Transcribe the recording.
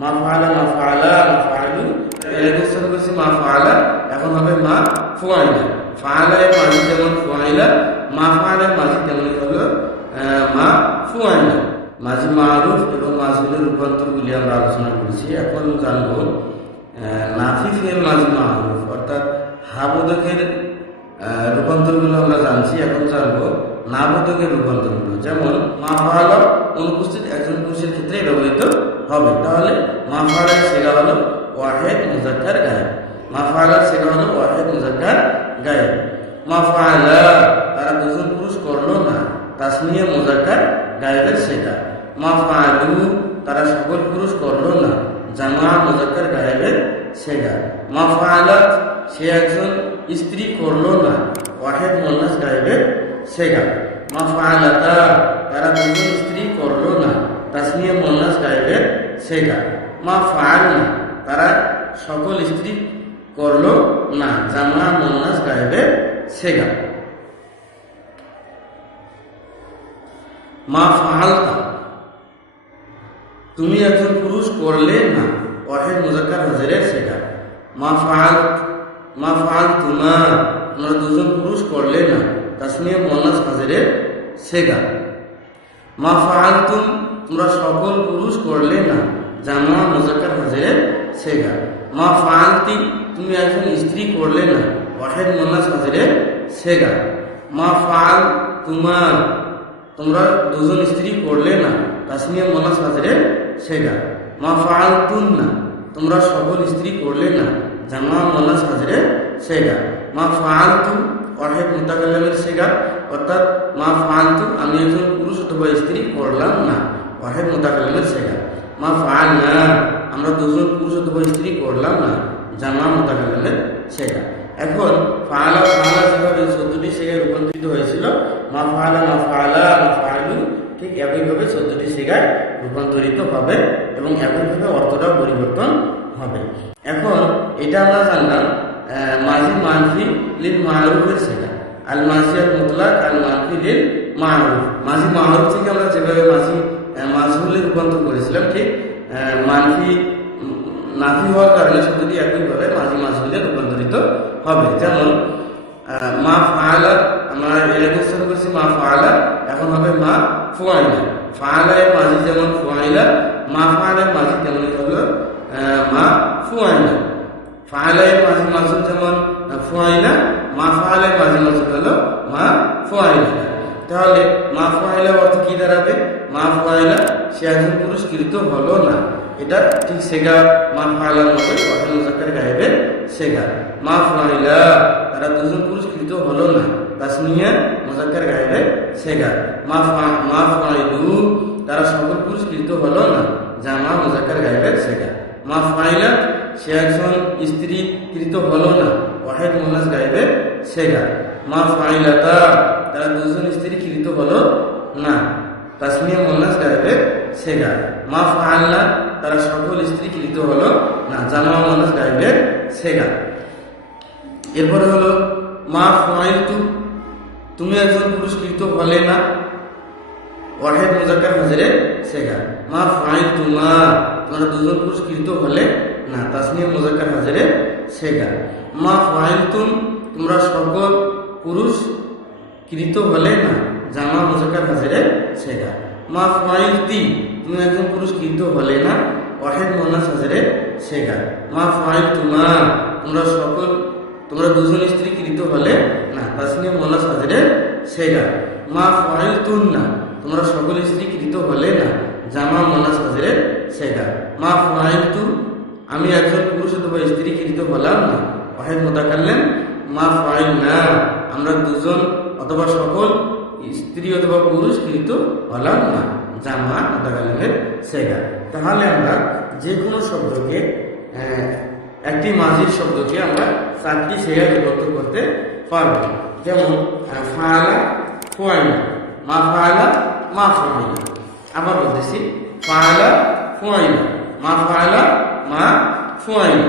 মা ফাআলা মা ফাআলা মা ফাআলু, এর উচ্চারণ করছি মা ফাআলা, এখন হবে মা ফুআইলা। ফাআলা এর মাঝি যেমন ফুআইলা, মা ফাআলা এর মাঝি তেমনই হলো মা ফুআইলা। মাঝি মারুফ এবং মাঝিলের রূপান্তরগুলি আমরা আলোচনা করেছি। এখন জানবো নাফি ফিল মাঝি মারুফ অর্থাৎ হাবোধকের রূপান্তরগুলো আমরা জানছি। এখন জানবো নাবোধকের রূপান্তরগুলো। যেমন মা ফাআলা অনুপস্থিত একজন পুরুষের ক্ষেত্রে ব্যবহৃত হবে। তাহলে মা ফাআলার সেগা হলো ওয়াহিদ মুযাক্কার গায়েব। মা ফাআলার সেগা হলো ওয়াহিদ মুযাক্কার গায়েব। মা ফাআলা তারা দুজন পুরুষ করলো না, তাসনিয়া মুযাক্কার গায়েবের সেগা। মা ফাআলু তারা সকল পুরুষ করলো না, জামা মুযাক্কার গায়েবের সেগা। মা ফাআলাত সে একজন স্ত্রী করলো না, ওয়াহিদ মুন্নাস গায়েবের সেগা। মা ফাআলাতা তারা দুজন স্ত্রী করলো না, তাসনিয়া মুন্নাস গায়েবের সেগা। মা ফাআলনা তারা সকল স্ত্রী করলো না, জামা মুন্নাস গায়েবের সেগা। মা ফাআলতা তুমি একজন পুরুষ করলে না, ওয়াহিদ মুযাক্কার হাজিরের সেগা। মা ফাআলতুমা তোমরা দুজন পুরুষ করলে না, তাসনিয়া মুন্নাস হাজিরের সেগা। মা ফাআলতুম তোমরা সকল পুরুষ করলে না, জামা মুযাক্কার হাজিরের সেগা। মা ফাআলতি তুমি একজন স্ত্রী করলে না, ওয়াহিদ মুন্নাস হাজিরের সেগা। মা ফাআলতুমা তোমরা দুজন স্ত্রী করলে না, তাসনিয়া মুন্নাস হাজিরের সেগা। মা ফাআলতুন্না তোমরা সকল স্ত্রী করলে না, জামা মুন্নাস হাজিরের সেগা। মা ফাআলতু ওয়াহিদ মুতাকাল্লিমের সেগা অর্থাৎ মা ফাআলতু আমি একজন পুরুষ অথবা স্ত্রী করলাম না, ওয়াহিদ মুতাকাল্লিমের সেগা। মা ফাআলনা আমরা দুজন পুরুষ অথবা স্ত্রী করলাম না, জামা মুতাকাল্লিমের সেগা। এখন ফাআলা যেভাবে 14টি সেগায় রূপান্তরিত হয়েছিল, মা ফাআলা মা ফাআলা মা ফাআলু ঠিক একইভাবে 14টি সেগায় রূপান্তরিত হবে এবং একইভাবে অর্থটাও পরিবর্তন হবে। এখন এটা আমরা জানলাম মাঝি মানফি লিল মারুফের সেগা। আল মাঝি আল মুতলাক আল মানফি লিল মারুফ। মাঝি মারুফ থেকে আমরা যেভাবে মাঝি মাজহুলে রূপান্তর করেছিলাম, ঠিক মানফি নাফি হওয়ার কারণে শব্দটি একইভাবে মাঝি মাজহুলে রূপান্তরিত হবে। যেমন মা ফাআলা আমরা এর উচ্চারণ করছি মা ফাআলা, এখন হবে মা ফুআইলা। ফাআলা এর মাঝি যেমন ফুআইলা, মা ফাআলা এর মাঝি তেমনই হলো মা ফুআইলা। ফাআলা এর মাঝি মাজহুল যেমন ফুআইলা, মা ফাআলা এর মাঝি মাজহুল হলো মা ফুআইলা। তাহলে মা ফুআইলা অর্থ কি দাঁড়াবে? মা ফুআইলা সে একজন পুরস্কৃত হলো না। এটা ঠিক সেগা মা ফাআলার মতোই ওয়াহিদ মুযাক্কার গায়েবের সেগা। মা ফুআইলা তারা দুজন পুরস্কৃত হলো না, তাসনিয়া মুযাক্কার গায়েবের সেগা। মা ফাআইলু তারা সকল পুরস্কৃত হলো না, জামা মুযাক্কার গায়েবের সেগা। মা ফাআইলাত সে একজন স্ত্রী কৃত হলো না, ওয়াহিদ মুন্নাস গায়েবের সেগা। মা ফাআইলাতা তারা দুজন স্ত্রী কৃত হলো না, তাসনিয়া মুন্নাস গায়েবের সেগা। মা ফাআলনা তারা সকল স্ত্রী কৃত হলো না, জামা মুন্নাস গায়েবের সেগা। এরপরে হলো মা ফাআইলতু তুমি একজন পুরস্কৃত হলে না, ওয়াহিদ মুযাক্কার হাজিরের সেগা। মা ফাআইলতুমা তোমরা দুজন পুরস্কৃত হলে না, তাসনিয়া মুযাক্কার হাজিরের সেগা। মা ফাআইলতুম তোমরা সকল পুরুষ কৃত হলে না, জামা মুযাক্কার হাজিরের সেগা। মা ফাআইলতি তুমি একজন পুরুষ কৃত হলে না, ওয়াহিদ মুন্নাস হাজিরের সেগা। মা ফাআইলতুমা তোমরা দুজন স্ত্রী কৃত হলে না, তাসনিয়া মুন্নাস হাজিরের সেগা। মা ফাআইলতুন্না তোমরা সকল স্ত্রী কৃত হলে না, জামা মুন্নাস হাজিরের সেগা। মা ফাআইলতু আমি একজন পুরুষ অথবা স্ত্রী কৃত হলাম না, ওয়াহিদ মুতাকাল্লিম। মা ফাআইলনা আমরা দুজন অথবা সকল স্ত্রী অথবা পুরুষ কৃত হলাম না, জামা মুতাকাল্লিমের সেগা। তাহলে আমরা যে কোনো শব্দকে একটি মাঝির শব্দকে আমরা 4টি সেগায় বিভক্ত করতে পারবো। যেমন ফাআলা ফুআইলা, মা ফাআলা মা ফুআইলা। আবার বলতেছি ফাআলা ফুআইলা, মা ফাআলা মা ফুআইলা।